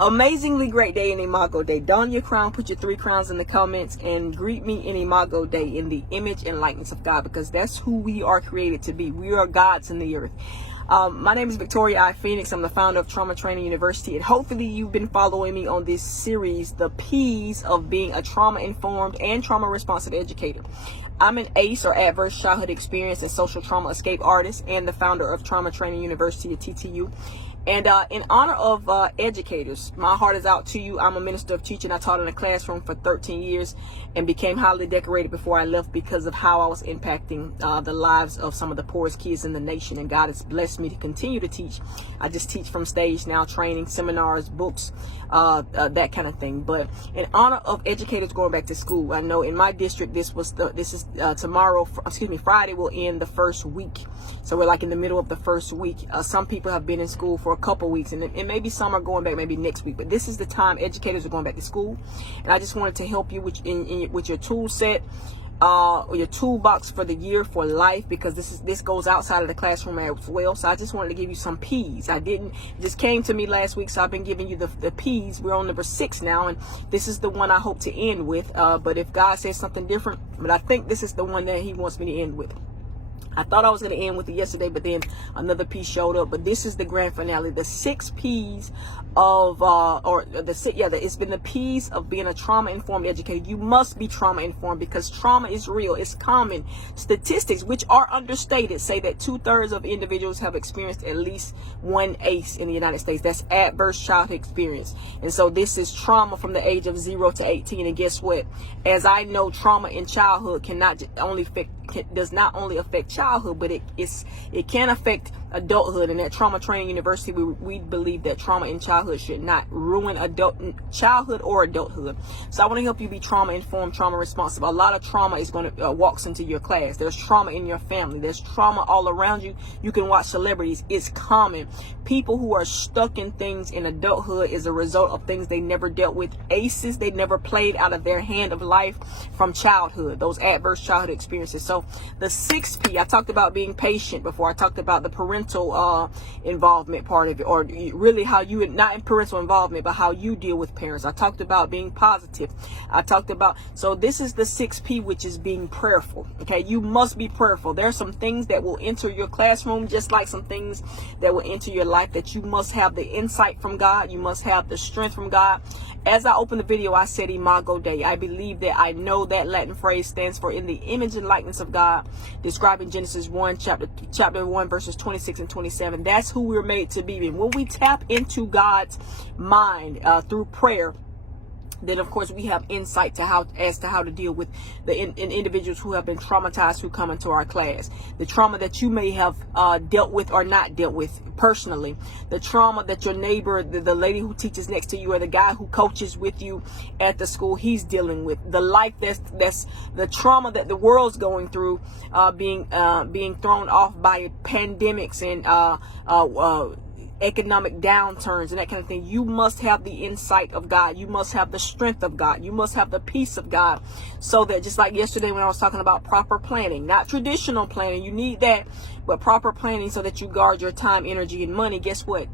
Amazingly great day in Imago Day. Don your crown, put your 3 crowns in the comments, and greet me in Imago Day in the image and likeness of God, because that's who we are created to be. We are gods in the earth. My name is Victoria I. Phoenix. I'm the founder of Trauma Training University, and hopefully you've been following me on this series, the P's of being a trauma-informed and trauma-responsive educator. I'm an ACE, or Adverse Childhood Experience and Social Trauma Escape artist, and the founder of Trauma Training University at TTU. And in honor of educators, my heart is out to you. I'm a minister of teaching. I taught in a classroom for 13 years and became highly decorated before I left because of how I was impacting the lives of some of the poorest kids in the nation. And God has blessed me to continue to teach. I just teach from stage now, training, seminars, books, that kind of thing. But in honor of educators going back to school, I know in my district tomorrow, Friday will end the first week. So we're like in the middle of the first week. Some people have been in school for a couple weeks, and maybe some are going back maybe next week, but this is the time educators are going back to school. And I just wanted to help you with your tool set, or your toolbox for the year, for life, because this goes outside of the classroom as well. So I just wanted to give you some P's. It just came to me last week, so I've been giving you the P's. We're on number 6 now, and this is the one I hope to end with, but if God says something different, but I think this is the one that he wants me to end with. I thought I was going to end with it yesterday, but then another piece showed up. But this is the grand finale, the 6 P's of, it's been the P's of being a trauma-informed educator. You must be trauma-informed because trauma is real. It's common. Statistics, which are understated, say that 2/3 of individuals have experienced at least one ACE in the United States. That's adverse childhood experience. And so this is trauma from the age of 0 to 18. And guess what? As I know, trauma in childhood does not only affect childhood, but it can affect adulthood. And at Trauma Training University, we believe that trauma in childhood should not ruin childhood or adulthood. So I want to help you be trauma informed, trauma responsive. A lot of trauma is going to walks into your class. There's trauma in your family. There's trauma all around you. You can watch celebrities. It's common. People who are stuck in things in adulthood is a result of things they never dealt with. ACEs they never played out of their hand of life from childhood, those adverse childhood experiences. So the 6th P, I talked about being patient before. I talked about the parental involvement part of it, or really how you, not in parental involvement, but how you deal with parents. I talked about being positive. So this is the 6th P, which is being prayerful. Okay, you must be prayerful. There are some things that will enter your classroom, just like some things that will enter your life, that you must have the insight from God. You must have the strength from God. As I opened the video, I said Imago Dei. I believe that I know that Latin phrase stands for in the image and likeness of God, describing Genesis 1, chapter 1, verses 26 and 27. That's who we're made to be. And when we tap into God's mind through prayer, then of course we have insight as to how to deal with the individuals who have been traumatized, who come into our class. The trauma that you may have dealt with or not dealt with personally. The trauma that your neighbor, the lady who teaches next to you, or the guy who coaches with you at the school, he's dealing with. The life that's the trauma that the world's going through, being thrown off by pandemics and economic downturns and that kind of thing. You must have the insight of God. You must have the strength of God. You must have the peace of God, so that, just like yesterday when I was talking about proper planning, not traditional planning, you need that, but proper planning so that you guard your time, energy, and money. Guess what?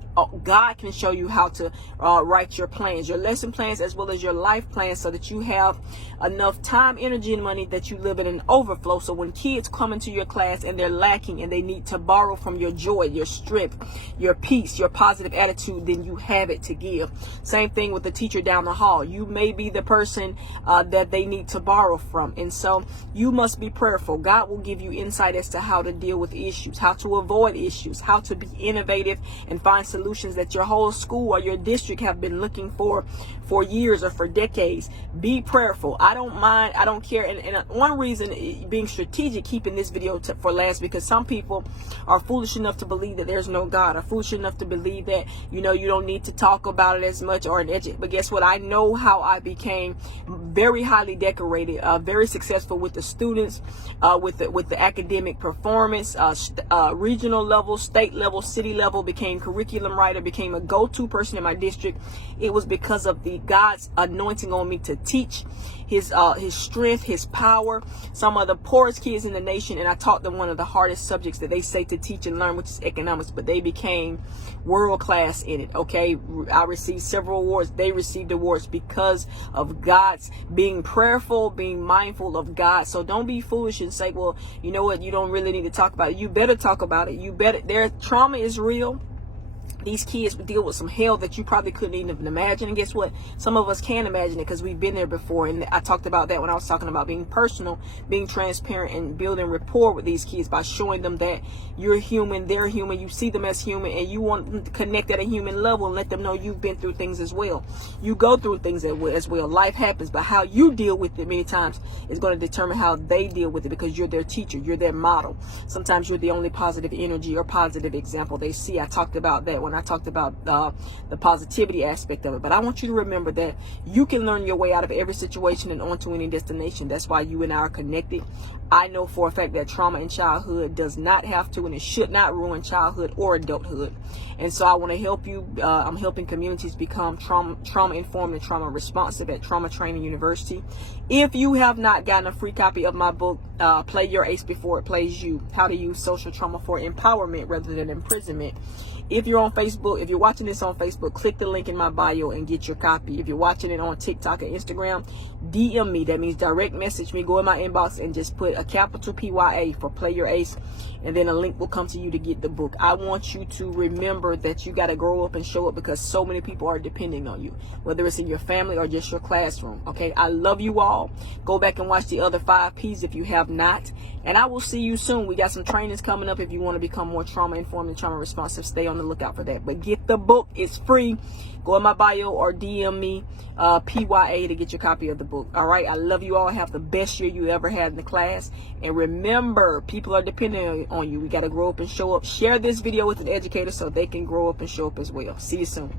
God can show you how to write your plans, your lesson plans, as well as your life plans, so that you have enough time, energy, and money that you live in an overflow. So when kids come into your class and they're lacking and they need to borrow from your joy, your strength, your peace, your positive attitude, then you have it to give. Same thing with the teacher down the hall. You may be the person that they need to borrow from. And so you must be prayerful. God will give you insight as to how to deal with issues, how to avoid issues, how to be innovative and find solutions that your whole school or your district have been looking for years or for decades. Be prayerful. I don't mind. I don't care. And one reason being strategic, keeping this video for last, because some people are foolish enough to believe that there's no God, are foolish enough to believe that, you don't need to talk about it as much, but guess what? I know how I became very highly decorated, very successful with the students, with the academic performance, regional level, state level, city level, became curriculum writer, became a go-to person in my district, it was because of God's anointing on me to teach, his strength, his power. Some of the poorest kids in the nation, and I taught them one of the hardest subjects that they say to teach and learn, which is economics, but they became world class in it. Okay, I received several awards. They received awards because of God's being prayerful, being mindful of God. So don't be foolish and say, well, you know what, you don't really need to talk about it. You better talk about it. You better. Their trauma is real. These kids deal with some hell that you probably couldn't even imagine. And guess what? Some of us can imagine it because we've been there before. And I talked about that when I was talking about being personal, being transparent, and building rapport with these kids by showing them that you're human, they're human, you see them as human, and you want them to connect at a human level and let them know you've been through things as well. You go through things as well. Life happens, but how you deal with it many times is going to determine how they deal with it, because you're their teacher, you're their model. Sometimes you're the only positive energy or positive example they see. I talked about that when I talked about the positivity aspect of it. But I want you to remember that you can learn your way out of every situation and onto any destination. That's why you and I are connected. I know for a fact that trauma in childhood does not have to, and it should not ruin childhood or adulthood. And so I want to help you. I'm helping communities become trauma informed and trauma responsive at Trauma Training University. If you have not gotten a free copy of my book, Play Your Ace Before It Plays You, How to Use Social Trauma for Empowerment Rather Than Imprisonment. If you're on Facebook, if you're watching this on Facebook, click the link in my bio and get your copy. If you're watching it on TikTok or Instagram, DM me. That means direct message me. Go in my inbox and just put a capital PYA for Play Your Ace, and then a link will come to you to get the book. I want you to remember that you got to grow up and show up, because so many people are depending on you, whether it's in your family or just your classroom. Okay, I love you all. Go back and watch the other 5 P's if you have not, and I will see you soon. We got some trainings coming up. If you want to become more trauma informed and trauma responsive, stay on the lookout for that. But get the book. It's free. Go in my bio or DM me PYA to get your copy of the book. All right, I love you all. Have the best year you ever had in the class, and remember, people are depending on you. We got to grow up and show up. Share this video with an educator so they can grow up and show up as well. See you soon.